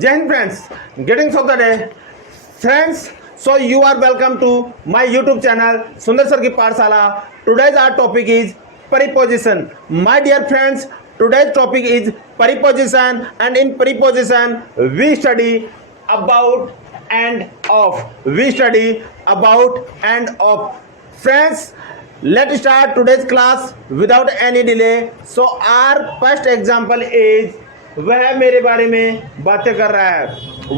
Jai Hind friends, greetings of the day. Friends, so you are welcome to my YouTube channel Sundar Sir Ki Pathshala. Today's our topic is preposition. My dear friends, today's topic is preposition, and in preposition we study about and of. We study about and of. Friends, let's start today's class without any delay. So our first example is वह मेरे बारे में बातें कर रहा है।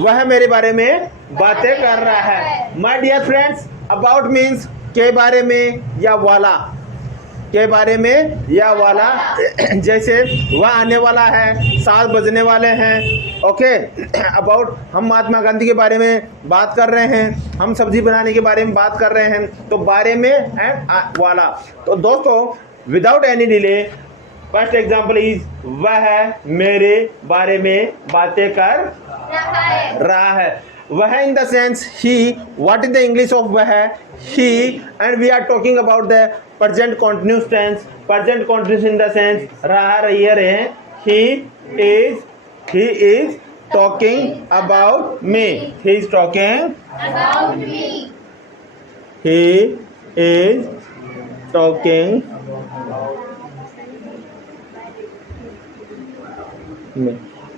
वह मेरे बारे में बातें कर रहा है। My dear friends, about means के बारे में या वाला, के बारे में या वाला। जैसे वह आने वाला है, 7 बजने वाले हैं। ओके, अबाउट हम महात्मा गांधी के बारे में बात कर रहे हैं, हम सब्जी बनाने के बारे में बात कर रहे हैं, तो बारे में एंड वाला। तो दोस्तों, without any delay first example is वह मेरे बारे में बातें कर रहा है। वह in the sense he, what is the English of वह? He, and we are talking about the present continuous tense. Present continuous in the sense रहा, रही है। He is talking about me. He is talking about me. He is talking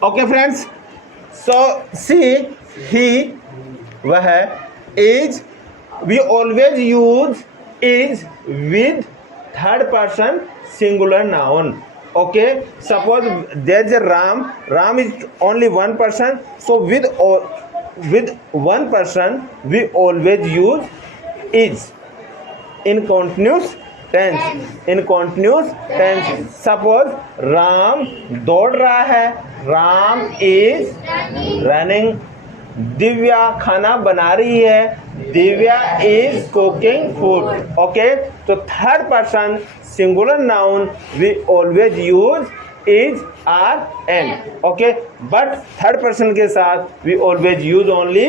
okay friends, so see, he, वह, is, we always use is with third person singular noun. Okay, suppose there is Ram is only one person, so with one person we always use is in continuous tense। Suppose Ram दौड़ रहा है, Ram is running. Divya खाना बना रही है, Divya is cooking food. Okay, तो third person singular noun we always use is, are, an. Okay, but third person के साथ we always use only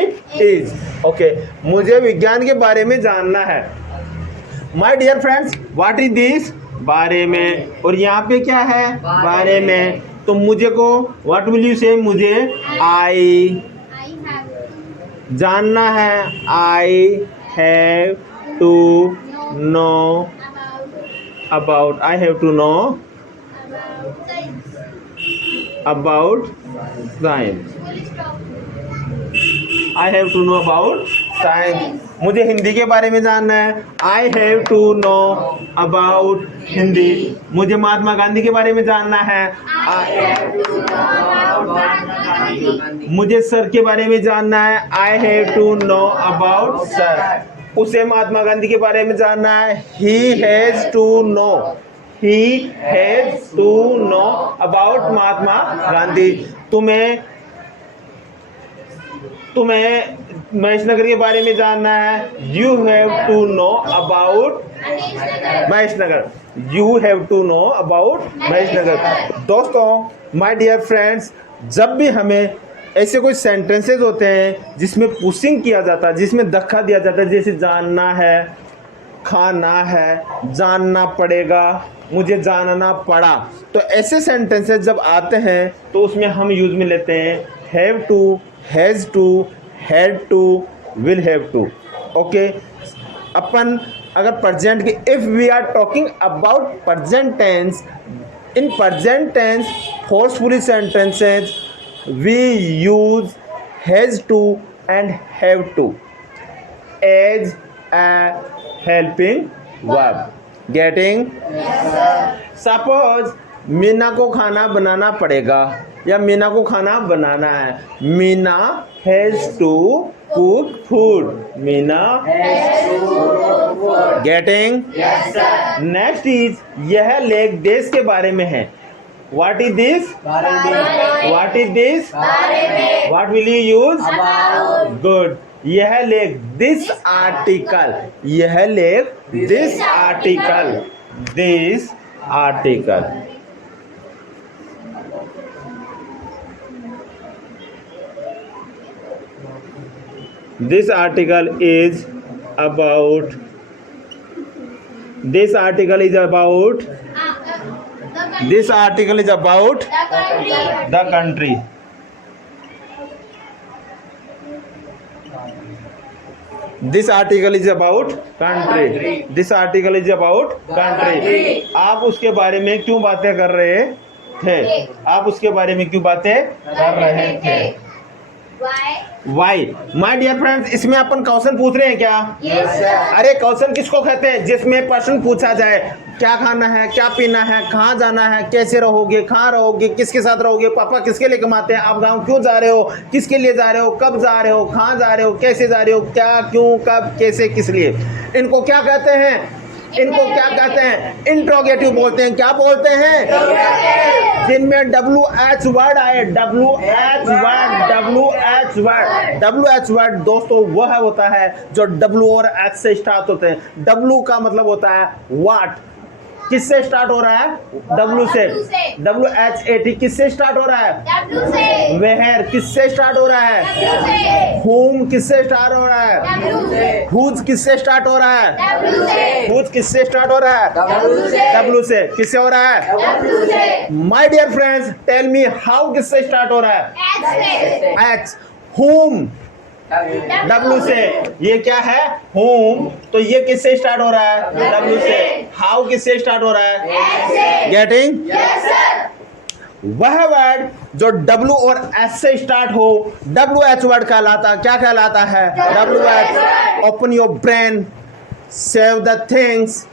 is. Okay, मुझे विज्ञान के बारे में जानना है। My dear friends, what is this? बारे में। और यहाँ पे क्या है? बारे में। तो मुझे को व्हाट विल यू से? मुझे आई जानना है। I have to know about. I have to know about science. I have to know about science. मुझे हिंदी के बारे में जानना है। I have to know about Hindi. मुझे महात्मा गांधी के बारे में जानना है। मुझे सर के बारे में जानना है। I have to know about sir. उसे महात्मा गांधी के बारे में जानना है। He has to know. He has to know about Mahatma Gandhi. तुम्हें महेशनगर के बारे में जानना है। You have to know about Maheshnagar. You have to know about Maheshnagar. दोस्तों, माय डियर फ्रेंड्स, जब भी हमें ऐसे कोई सेंटेंसेस होते हैं जिसमें पुशिंग किया जाता है, जिसमें धक्का दिया जाता है, जैसे जानना है, खाना है, जानना पड़ेगा, मुझे जानना पड़ा, तो ऐसे सेंटेंसेस जब आते हैं तो उसमें हम यूज में लेते हैं have to, has to, had to, will have to. Okay, अपन अगर प्रेजेंट की, if we are talking about present tense, in present tense forcefully sentences we use has to and have to as a helping verb। Getting? Suppose Meena को खाना बनाना पड़ेगा या मीना को खाना बनाना है। Meena has to cook food. Meena getting? Next is, यह लेख देश के बारे में है। What is this? What is this? What will you use? Good। यह लेख, दिस आर्टिकल, यह लेख, this article, this article. This article is about, this article is about, this article is about the country. This article is about country, this article is about country. आप उसके बारे में क्यों बातें कर रहे थे, आप उसके बारे में क्यों बातें कर रहे थे। वाई माय डियर फ्रेंड्स, इसमें अपन क्वेश्चन पूछ रहे हैं क्या? अरे क्वेश्चन किसको कहते हैं? जिसमें प्रश्न पूछा जाए, क्या खाना है, क्या पीना है, कहाँ जाना है, कैसे रहोगे, कहाँ रहोगे, किसके साथ रहोगे, पापा किसके लिए कमाते हैं, आप गांव क्यों जा रहे हो, किसके लिए जा रहे हो, कब जा रहे हो, कहाँ जा रहे हो, कैसे जा रहे हो, क्या, क्यों, कब, कैसे, किस लिए, इनको क्या कहते हैं? इनको क्या कहते हैं? इंट्रोगेटिव बोलते हैं। क्या बोलते हैं? जिनमें WH वर्ड आए, WH वर्ड दोस्तों वह होता है जो W और H से स्टार्ट होते हैं। W का मतलब होता है व्हाट, किससे स्टार्ट हो रहा है? W से। WHAT किससे स्टार्ट हो रहा है? W से। वेयर किससे स्टार्ट हो रहा है? W से। होम किससे स्टार्ट हो रहा है? W से। हुज किससे स्टार्ट हो रहा है? W से। हुज किससे स्टार्ट हो रहा है? W से। W से। किससे हो रहा है? W से। My dear friends, tell me how किससे स्टार्ट हो रहा है? H से। H। होम W से। ये क्या है? होम। तो ये किससे स्टार्ट हो रहा है? W से। हाउ किससे स्टार्ट हो रहा है? H से। गेटिंग? Yes sir। वह वर्ड जो W और S से स्टार्ट हो, WH वर्ड कहलाता, क्या कहलाता है? WH। Open your brain, save the things,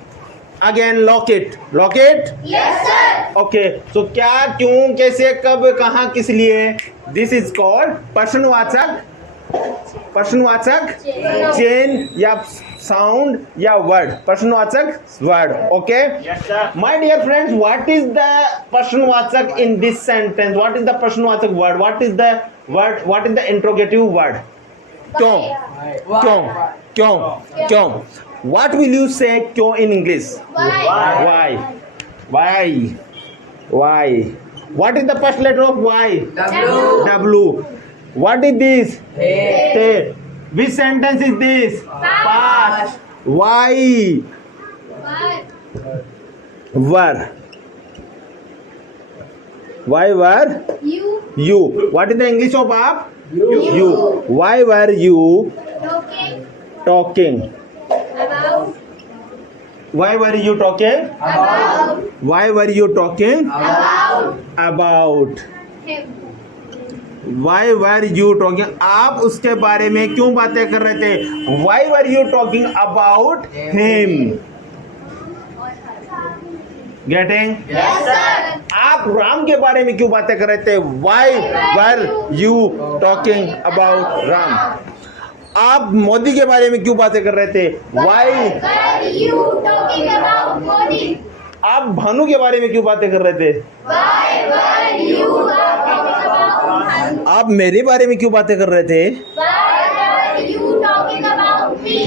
again lock it, lock it. Yes sir। Okay, तो क्या, क्यों, कैसे, कब, कहाँ, किस लिए, दिस इज कॉल्ड प्रश्नवाचक, प्रश्नवाचक चेन या साउंड या वर्ड, प्रश्नवाचक word. Okay my dear friends, what is the प्रश्नवाचक in this sentence? What is the प्रश्नवाचक word? What is the word? What is the interrogative word? क्यों, क्यों, क्यों, क्यों? व्हाट विल यू से क्यों in English? Why? Why? What is the first letter of Y? W. W. What is this? Hey. Which sentence is this? Past. Why? Were. Why were you? What is the English of up? You. Why were you talking? About. Why were you talking? About. Why were you talking about? Him. Why were you talking? आप उसके बारे में क्यों बातें कर रहे थे? Why were you talking about him? Getting? Yes sir। आप राम के बारे में क्यों बातें कर रहे थे? Why were you talking about Ram? आप मोदी के बारे में क्यों बातें कर रहे थे? Why were you talking about Modi? आप भानु के बारे में क्यों बातें कर रहे थे? Why were you talking about Bhanu? आप मेरे बारे में क्यों बातें कर रहे थे? Why were you talking about me?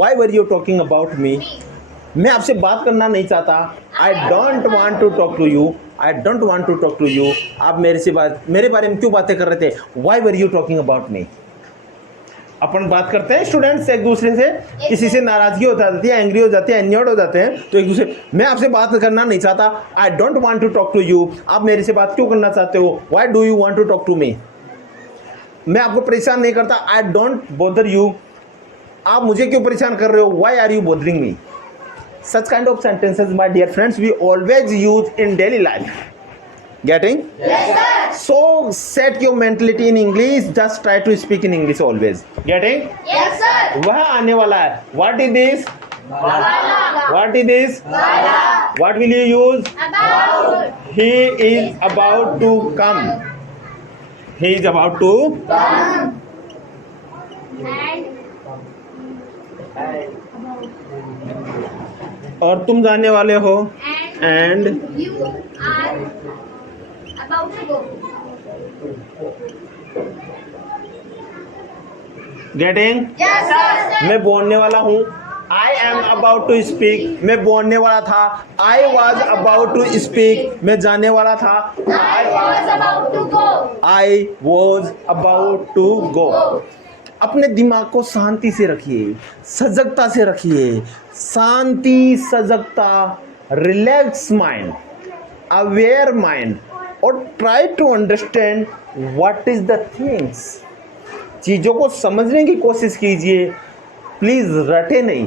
Why were you talking about me? मैं आपसे बात करना नहीं चाहता। I don't want to talk to you. I don't want to talk to you. आप मेरे बारे में क्यों बातें कर रहे थे? Why were you talking about me? अपन बात करते हैं स्टूडेंट्स एक दूसरे से, किसी से नाराजगी हो जाती है, एंग्री हो जाती है, एन्योर्ड हो जाते हैं, तो एक दूसरे, मैं आपसे बात करना नहीं चाहता। I don't want to talk to you. आप मेरे से बात क्यों करना चाहते हो? Why do you want to talk to me? मैं आपको परेशान नहीं करता। I don't bother you. आप मुझे क्यों परेशान कर रहे हो? Why are you bothering me? Such kind of sentences my dear friends we always use in daily life. Getting? Yes sir। So set your mentality in English. Just try to speak in English always. Getting? Yes sir। वह आने वाला है। What is this? Wala। What is this? Wala। What will you use? About. He is about to come. He is about to. और तुम जाने वाले हो। And You are about to go. getting? Yes sir। मैं बोलने वाला हूँ। I am about to speak. मैं बोलने वाला था। I was about to speak. मैं जाने वाला था। I was about to go. I was about to go. अपने दिमाग को शांति से रखिए, सजगता से रखिए। शांति, सजगता, रिलैक्स माइंड, अवेयर माइंड, और try to understand what is the things. चीज़ों को समझने की कोशिश कीजिए, प्लीज़ रटे नहीं।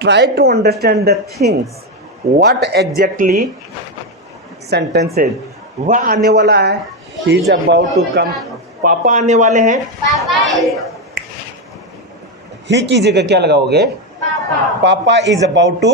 Try to understand the things what exactly sentences. वह आने वाला है, he is about to come. पापा आने वाले हैं, Papa is ही की जगह क्या लगाओगे? पापा इज अबाउट टू।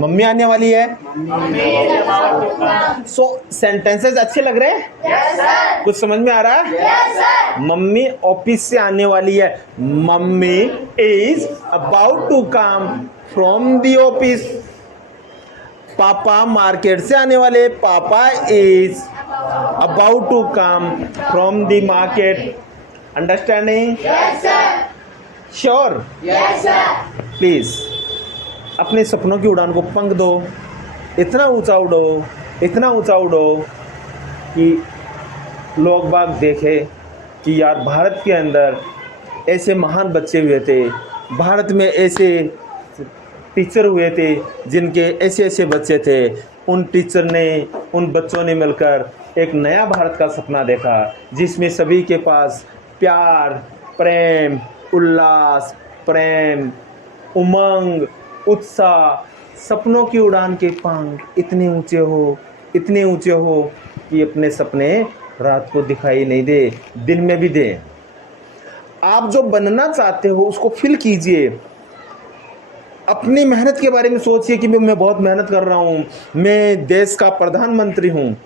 मम्मी आने वाली है। about to come. So sentences अच्छे लग रहे हैं? Yes, sir. कुछ समझ में आ रहा है? Yes, sir. मम्मी ऑफिस से आने वाली है। Mummy is about to come from the office. पापा मार्केट से आने वाले। Papa is about to come from the market. Understanding? Yes, sir. Sure? Yes, sir. Please अपने सपनों की उड़ान को पंख दो। इतना ऊंचा उड़ो, इतना ऊंचा उड़ो कि लोग बाग देखे कि यार भारत के अंदर ऐसे महान बच्चे हुए थे, भारत में ऐसे टीचर हुए थे जिनके ऐसे ऐसे बच्चे थे। उन टीचर ने, उन बच्चों ने मिलकर एक नया भारत का सपना देखा जिसमें सभी के पास प्यार, प्रेम, उल्लास, प्रेम, उमंग, उत्साह, सपनों की उड़ान के पंख इतने ऊंचे हो, इतने ऊंचे हो कि अपने सपने रात को दिखाई नहीं दे, दिन में भी दे। आप जो बनना चाहते हो उसको फील कीजिए। अपनी मेहनत के बारे में सोचिए कि मैं बहुत मेहनत कर रहा हूँ, मैं देश का प्रधानमंत्री हूँ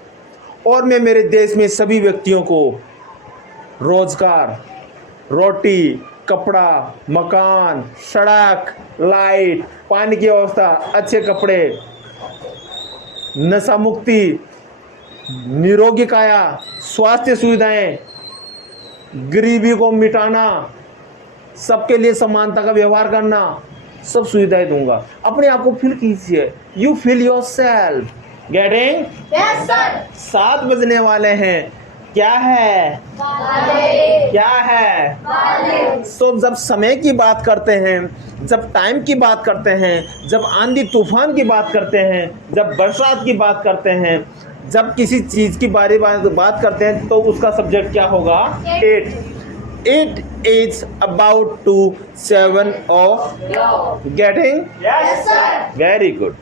और मैं मेरे देश में सभी व्यक्तियों को रोजगार, रोटी, कपड़ा, मकान, सड़क, लाइट, पानी की व्यवस्था, अच्छे कपड़े, नशा मुक्ति, निरोगी काया, स्वास्थ्य सुविधाएं, गरीबी को मिटाना, सबके लिए समानता का व्यवहार करना, सब सुविधाएं दूंगा। अपने आप को फील कीजिए। You feel your self getting. Yes, sir. 7 बजने वाले हैं। क्या है? क्या है? सो जब समय की बात करते हैं, जब टाइम की बात करते हैं, जब आंधी तूफान की बात करते हैं, जब बरसात की बात करते हैं, जब किसी चीज की बात करते हैं तो उसका सब्जेक्ट क्या होगा? It is about to 7 o'clock। Getting? Yes, sir. Very good.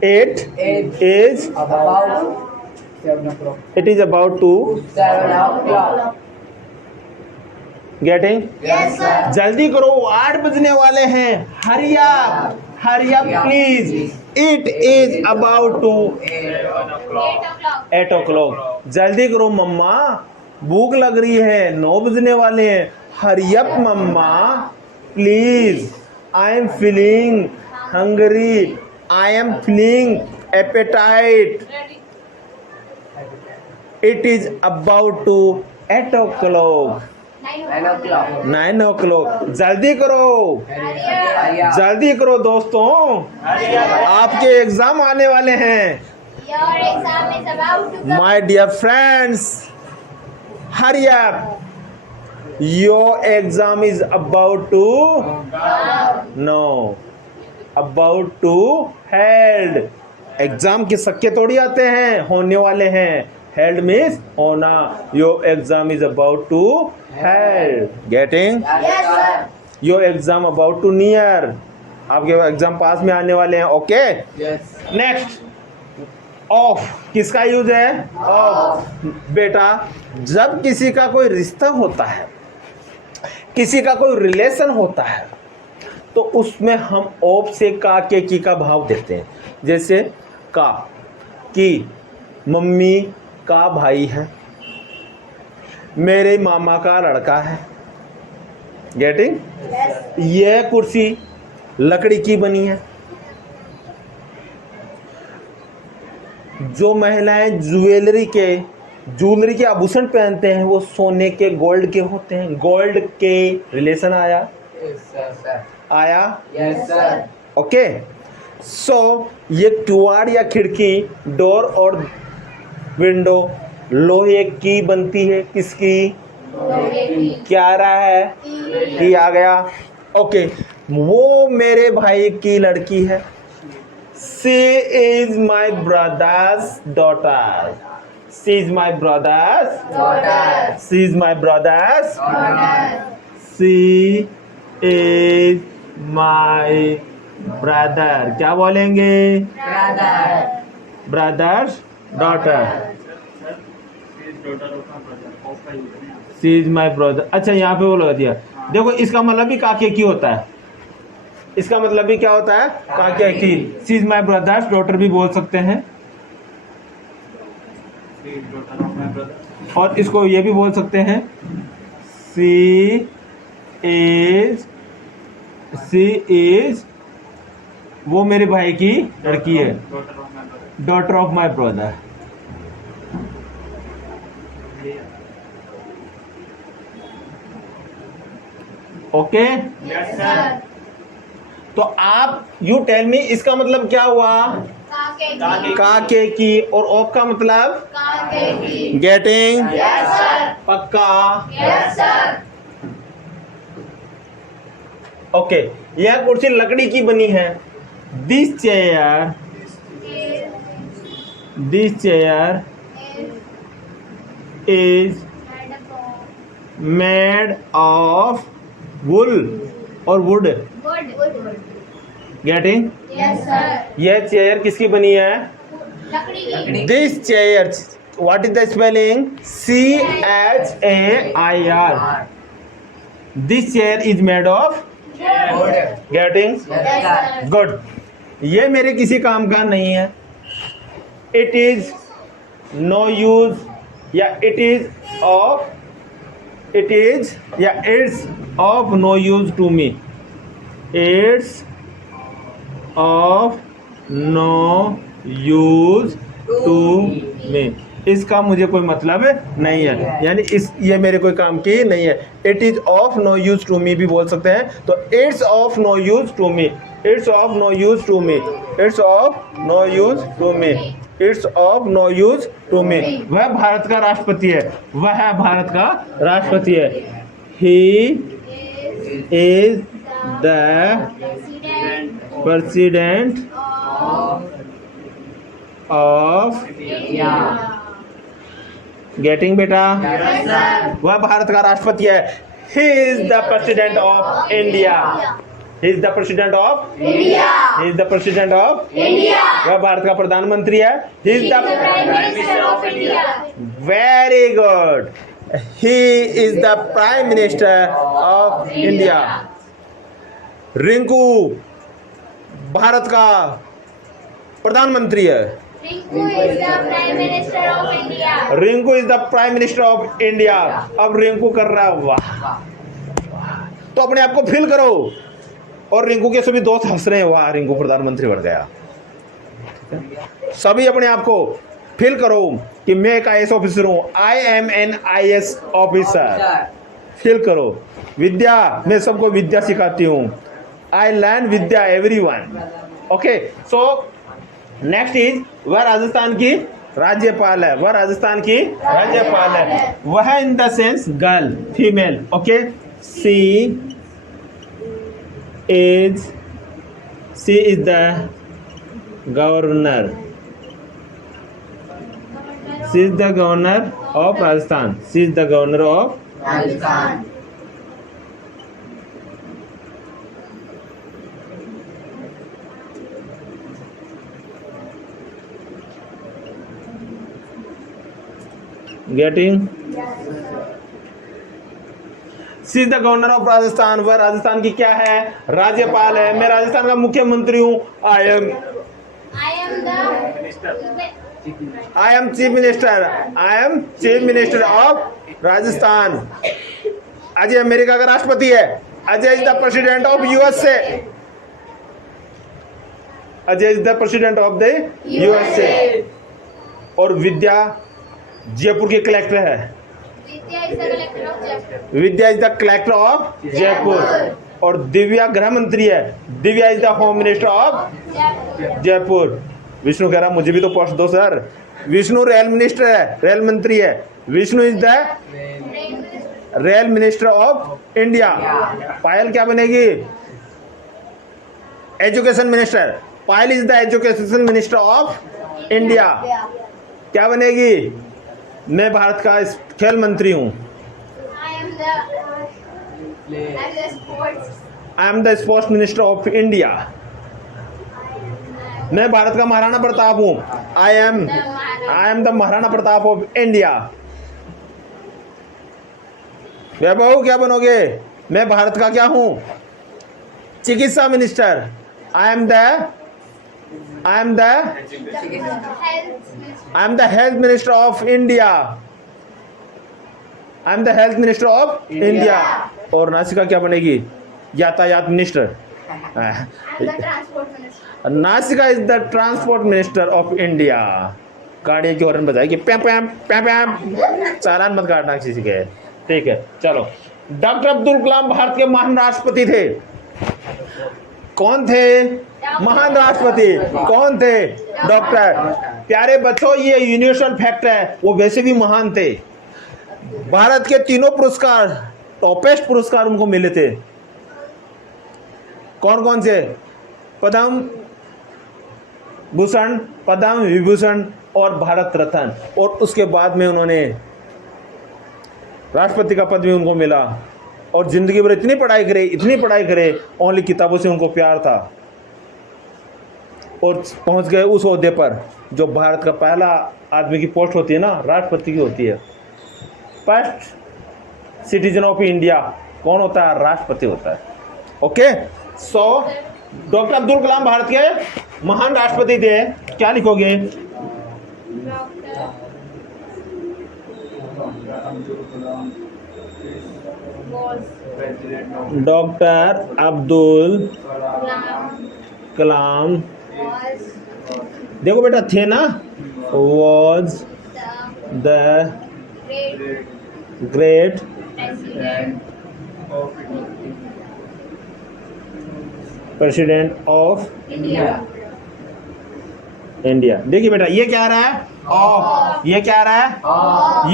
It It is about 7 o'clock. it is about to 7 o'clock. getting। Yes, sir. जल्दी करो, 8 बजने वाले हैं। Hurry up please. It is about to 8 o'clock। जल्दी करो मम्मा, भूख लग रही है, 9 बजने वाले हैं। Hurry up mama please, I am feeling hungry, I am feeling appetite. It is about to 8 o'clock। 9 o'clock. 9 o'clock। जल्दी करो, Hurry up. जल्दी करो दोस्तों, आपके एग्जाम आने वाले हैं। Your exam is about to come. My dear friends, hurry up, your exam is about to know about to held. Exam के सक्के तोड़ी आते हैं, होने वाले हैं। हेल्ड मीन्स होना। Your exam is about to held. Getting? Yes, sir. Your exam about to near. आपके एग्जाम पास में आने वाले हैं। Okay, Yes. नेक्स्ट, ऑफ किसका यूज है? ऑफ। बेटा, जब किसी का कोई रिश्ता होता है, किसी का कोई रिलेशन होता है, तो उसमें हम ऑफ से का, के, की का भाव देते हैं। जैसे का, की, मम्मी का भाई है, मेरे मामा का लड़का है। गेटिंग? Yes. यह कुर्सी लकड़ी की बनी है। जो महिलाएं ज्वेलरी के आभूषण पहनते हैं वो सोने के, गोल्ड के होते हैं। गोल्ड के रिलेशन आया? Yes, sir, sir. आया? Yes, sir. ओके। सो ये किवाड़ या खिड़की, डोर और विंडो लोहे की बनती है। किसकी? क्या आ रहा है? की आ गया। ओके, वो मेरे भाई की लड़की है। She is my brother's daughter. She is my brother's, daughter, she is my brother's, daughter, she is my brother. क्या बोलेंगे? brother, brother's daughter, she is my brother. अच्छा यहाँ पे वो लगा दिया। देखो इसका मतलब भी काके की होता है, इसका मतलब भी क्या होता है? काके की। सी इज माई ब्रदर्स डॉटर भी बोल सकते हैं, और इसको ये भी बोल सकते हैं सी इज वो मेरे भाई की लड़की है, daughter of my brother. Okay Yes, sir. तो आप यू टेल मी इसका मतलब क्या हुआ? काके की. काके की। और ऑफ का मतलब काके की. Getting, Yes, sir. पक्का। Yes, sir. ओके यह कुर्सी लकड़ी की बनी है। This chair is made of wool और wood. Wood. Getting? Yes, sir. यह चेयर किसकी बनी है? लकड़ी की. This chair, what is the spelling? CHAIR। दिस chair is made of, wood, getting? Yes, sir. Good. ये मेरे किसी काम का नहीं है। इट इज नो यूज या it's of no use to me. It's of no use to me. इसका मुझे कोई मतलब नहीं है, यानी ये मेरे कोई काम की नहीं है। It is of no use to me भी बोल सकते हैं, तो it's of no use to me, it's of no use to me, it's of no use to me, it's of no use to me. वह भारत का राष्ट्रपति है, वह भारत का राष्ट्रपति है। He is the president of, getting बेटा? yes, sir, वह भारत का राष्ट्रपति है। He is the president of India, he is the president of, India. He is the president of, India. वह भारत का प्रधानमंत्री है। He is He is the the, Prime Minister of India. Very good, he is the prime minister of India. Rinku Bharat का प्रधानमंत्री है। Rinku is the Prime Minister of India. Rinku is the prime minister of India. अब रिंकू कर रहा है वाह, तो अपने आप को फील करो। और रिंकू के सभी दोस्त हंस रहे हैं, वाह रिंकू प्रधानमंत्री बन गया। सभी अपने आप को फील करो कि मैं एक IAS ऑफिसर हूं, I am an IAS officer. Feel करो। विद्या, मैं सबको विद्या सिखाती हूँ। I learn vidya everyone. Okay, so next is, वह राजस्थान की राज्यपाल है, वह राजस्थान की राज्यपाल है। वह in the sense girl, female. Okay, she is the governor, she is the governor of Rajasthan, she is the governor of, Rajasthan, getting? She is the governor of Rajasthan, वह राजस्थान की क्या है? राज्यपाल है। मैं राजस्थान का मुख्यमंत्री हूँ। I am chief minister, I am chief minister of Rajasthan. Ajay America का राष्ट्रपति है। Ajay is the president of USA। Ajay is the president of the USA। और विद्या जयपुर की कलेक्टर है। Vidya is the collector of Jaipur. और दिव्या गृह मंत्री है। Divya is the home minister of Jaipur. Vishnu कह रहा मुझे भी तो पोस्ट दो सर। विष्णु रेल मिनिस्टर है, रेल मंत्री है। Vishnu is the rail minister of India. Payal क्या बनेगी? Education minister. Payal is the education minister of India. क्या बनेगी? मैं भारत का खेल मंत्री हूँ। I am the sports minister of India. मैं भारत का महाराणा प्रताप हूँ। I am the Maharana Pratap of India. Vaibhav क्या बनोगे? मैं भारत का क्या हूँ? चिकित्सा minister. I am the health minister of India. I am the health minister of India. और नासिका क्या बनेगी? यातायात मिनिस्टर। नासिका is the transport minister of India. गाड़ी की हॉर्न बजाएगी, पैम पैम पैम पैम। चालान मत काटना किसी के। ठीक है, चलो। डॉक्टर अब्दुल कलाम भारत के महान राष्ट्रपति थे। कौन थे? महान राष्ट्रपति। कौन थे? डॉक्टर। प्यारे बच्चों, ये यूनिवर्सल फैक्ट है, वो वैसे भी महान थे। भारत के तीनों पुरस्कार, टॉपेस्ट पुरस्कार उनको मिले थे। कौन कौन से? पद्म भूषण, पद्म विभूषण और भारत रत्न। और उसके बाद में उन्होंने राष्ट्रपति का पद भी उनको मिला। और जिंदगी भर इतनी पढ़ाई करे, ओनली किताबों से उनको प्यार था। और पहुंच गए उस ओहदे पर जो भारत का पहला आदमी की पोस्ट होती है ना, राष्ट्रपति की होती है। फर्स्ट सिटीजन ऑफ इंडिया कौन होता है? राष्ट्रपति होता है। Okay, so doctor Abdul Kalam Bharat के महान राष्ट्रपति थे। क्या लिखोगे? डॉक्टर अब्दुल कलाम, देखो बेटा, थे ना, was the great president of India. देखिए बेटा, ये क्या आ रहा है? ऑफ। ये क्या आ रहा है?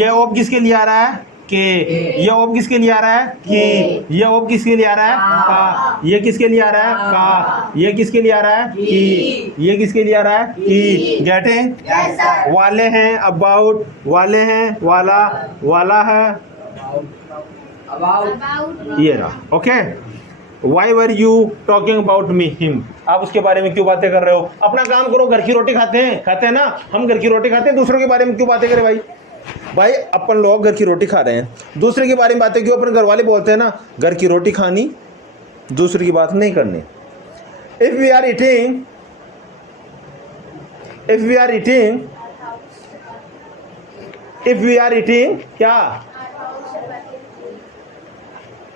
ये ऑफ किसके लिए आ रहा है? के। ये ऑफ किसके लिए आ रहा है? की। ये ऑफ किसके लिए आ रहा है? का। ये किसके लिए आ रहा है? का। ये किसके लिए आ रहा है? की। ये किसके लिए आ रहा है? की। गेटिंग? वाले हैं, अबाउट, वाले हैं, वाला, वाला है, ये रहा। Okay, why were you talking about me, him? आप उसके बारे में क्यों बातें कर रहे हो? अपना काम करो। घर की रोटी खाते हैं ना, हम घर की रोटी खाते हैं। दूसरों के बारे में क्यों बातें करें भाई? अपन लोग घर की रोटी खा रहे हैं, दूसरे के बारे में बातें क्यों? अपन घर वाले बोलते हैं ना, घर की रोटी खानी, दूसरे की बात नहीं करनी। इफ वी आर ईटिंग क्या?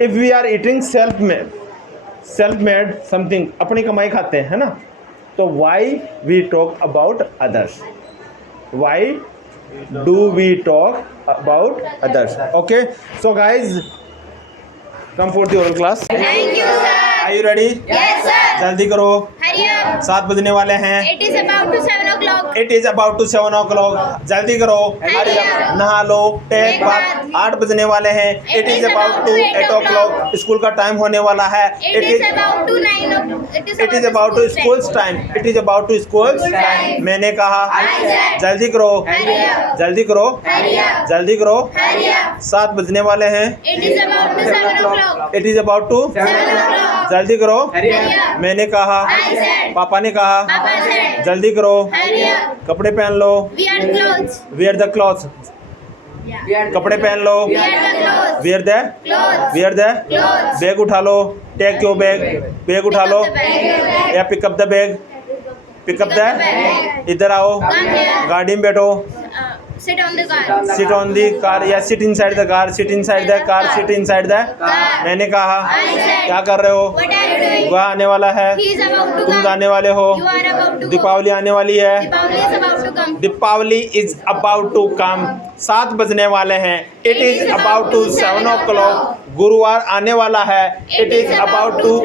If we are eating self made something, अपनी कमाई खाते हैं, है ना? तो why we talk about others? Why do we talk about others? Okay, so guys, come for the oral class. Thank you, sir. Are you ready? Yes, sir. जल्दी करो, Hurry up. 7 बजने वाले हैं। It is about to 7 o'clock. It is about to 7 o'clock। जल्दी करो, Hurry up. नहा लो, take Take bath. bath. 8 बजने वाले हैं। It is about to 8 o'clock। School का टाइम होने वाला है। It is about to 9 o'clock. It is about to schools time. It is about to schools School time. मैंने कहा I said. जल्दी करो, Hurry up. जल्दी करो, Hurry up. जल्दी करो। Hurry up. 7 बजने वाले हैं। It is about to 7 o'clock. It is about to 7 o'clock. जल्दी करो। Hurry up. मैंने कहा, I said. पापा ने कहा, Papa said. जल्दी करो, Hurry up. कपड़े पहन लो, Wear clothes. Wear the clothes, Yeah. कपड़े पहन लो, Wear the clothes. Wear the Clothes. Wear the Clothes. Bag उठा लो, टेक योर बैग, बैग उठा लो, या pick up the bag, pick up the, इधर आओ, Come here. गाड़ी में बैठो, Sit on the car. Sit on the car, या sit inside the car, sit inside the car, sit inside the. Car. मैंने कहा, I said. क्या कर रहे हो? What are you doing? वह आने वाला है, He is about to तुम come. जाने वाले हो, You are about to go. Deepawali आने वाली है, Deepavali is about to come. Deepavali is about to come. 7 बजने वाले हैं। It is about to 7 o'clock। गुरुवार आने वाला है। It is about to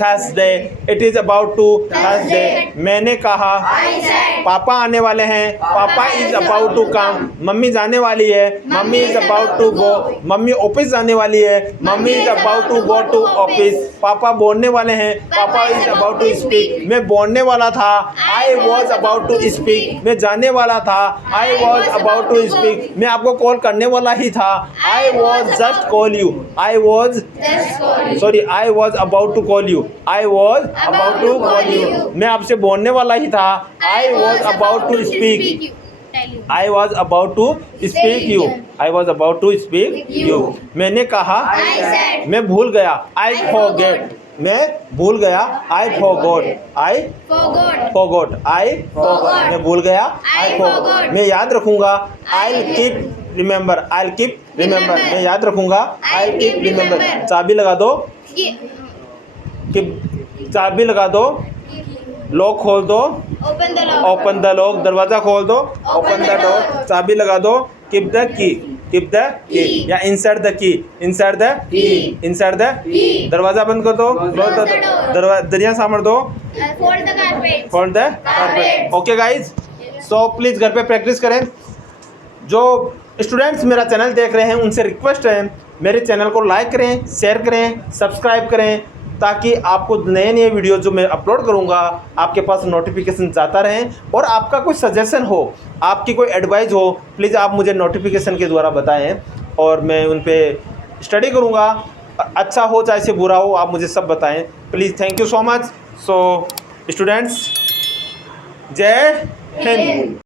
Thursday. It is about to Thursday. मैंने कहा, I said. पापा आने वाले हैं। Papa is about to come. मम्मी जाने वाली है। Mummy is about to go. मम्मी ऑफिस जाने वाली है। Mummy is about to go to office. पापा बोलने वाले हैं। Papa is about to speak. मैं बोलने वाला था। I was about to speak. मैं जाने वाला था। I was about to speak. मैं आपको कॉल करने वाला ही था. I was just call you. I was Just call you. sorry. I was about to call you. I was about to call you. मैं आपसे बोलने वाला ही था. I was about to speak. you. Tell you. I was about to speak you. I was about to speak you. मैंने कहा. I said. मैं भूल गया. I forget. मैं भूल गया. I forgot. I Forgot. forgot. I Forgot. मैं भूल गया. I forgot. मैं याद रखूंगा. I'll I'll keep remember. I'll keep remember. Remember. मैं याद रखूंगा. I'll keep remember. चाबी लगा दो. कि चाबी लगा दो. लॉक खोल दो. Open the lock. Open the lock. दरवाजा खोल दो. Open the the door. door. चाबी लगा दो. Keep the key. Keep the key. Key. या insert the key. Insert the Key. Insert the Key. दरवाजा बंद कर दो. Close the door. दरवाजा दरिया सामर दो. Fold the carpet. Fold the Carpet. Okay guys. So please घर पे प्रैक्टिस करें. जो स्टूडेंट्स मेरा चैनल देख रहे हैं उनसे रिक्वेस्ट है मेरे चैनल को लाइक करें, शेयर करें, सब्सक्राइब करें, ताकि आपको नए नए वीडियो जो मैं अपलोड करूंगा आपके पास नोटिफिकेशन जाता रहे. और आपका कोई सजेशन हो, आपकी कोई एडवाइस हो, प्लीज़ आप मुझे नोटिफिकेशन के द्वारा बताएं और मैं उन पे स्टडी करूंगा. अच्छा हो चाहे से बुरा हो, आप मुझे सब बताएं please. Thank you so much. So students, जय हिंद.